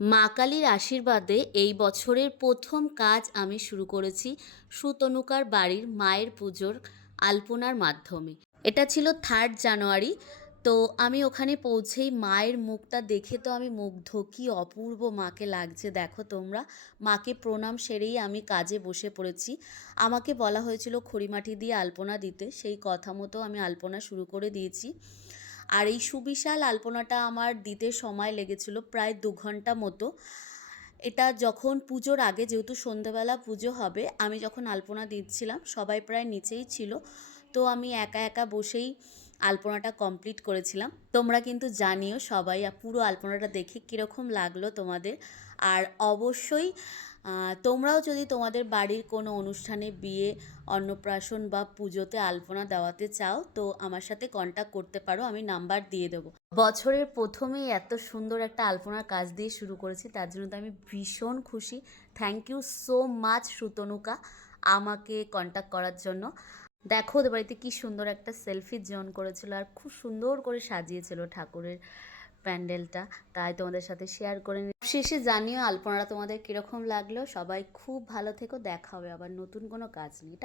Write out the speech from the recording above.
মা কালীর আশীর্বাদে এই বছরের প্রথম কাজ আমি শুরু করেছি সুতনুকার বাড়ির মায়ের পুজোর আলপনার মাধ্যমে। এটা ছিল 3rd জানুয়ারি। তো আমি ওখানে পৌঁছেই মায়ের মুখটা দেখে তো আমি মুগ্ধ। কি অপূর্ব মাকে লাগছে দেখো তোমরা। মাকে প্রণাম সেরেই আমি কাজে বসে পড়েছি। আমাকে বলা হয়েছিল খড়িমাটি দিয়ে আলপনা দিতে, সেই কথা মতো আমি আলপনা শুরু করে দিয়েছি। আর এই সুবিশাল আলপনাটা আমার দিতে সময় লেগেছিল প্রায় 2 ঘন্টা মতো। এটা যখন পুজোর আগে, যেহেতু সন্ধেবেলা পুজো হবে, আমি যখন আলপনা দিচ্ছিলাম সবাই প্রায় নিচেই ছিল। তো আমি একা একা বসেই আলপনাটা কমপ্লিট করেছিলাম। তোমরা কিন্তু জানিও সবাই পুরো আলপনাটা দেখে কীরকম লাগলো তোমাদের। আর অবশ্যই তোমরাও যদি তোমাদের বাড়ির কোনো অনুষ্ঠানে, বিয়ে, অন্নপ্রাশন বা পুজোতে আলপনা দেওয়াতে চাও তো আমার সাথে কন্ট্যাক্ট করতে পারো, আমি নাম্বার দিয়ে দেবো। বছরের প্রথমেই এত সুন্দর একটা আলপনার কাজ দিয়ে শুরু করেছি, তার জন্য তো আমি ভীষণ খুশি। Thank you so much Sutanuka আমাকে কন্ট্যাক্ট করার জন্য। দেখো ওদের বাড়িতে কি সুন্দর একটা সেলফি জোন করেছিল আর খুব সুন্দর করে সাজিয়েছিল ঠাকুরের প্যান্ডেলটা, তাই তোমাদের সাথে শেয়ার করে নিই। শেষে জানিও আলপনাটা তোমাদের কীরকম লাগলো। সবাই খুব ভালো থেকো, দেখা হবে আবার নতুন কোনো কাজ নিয়ে।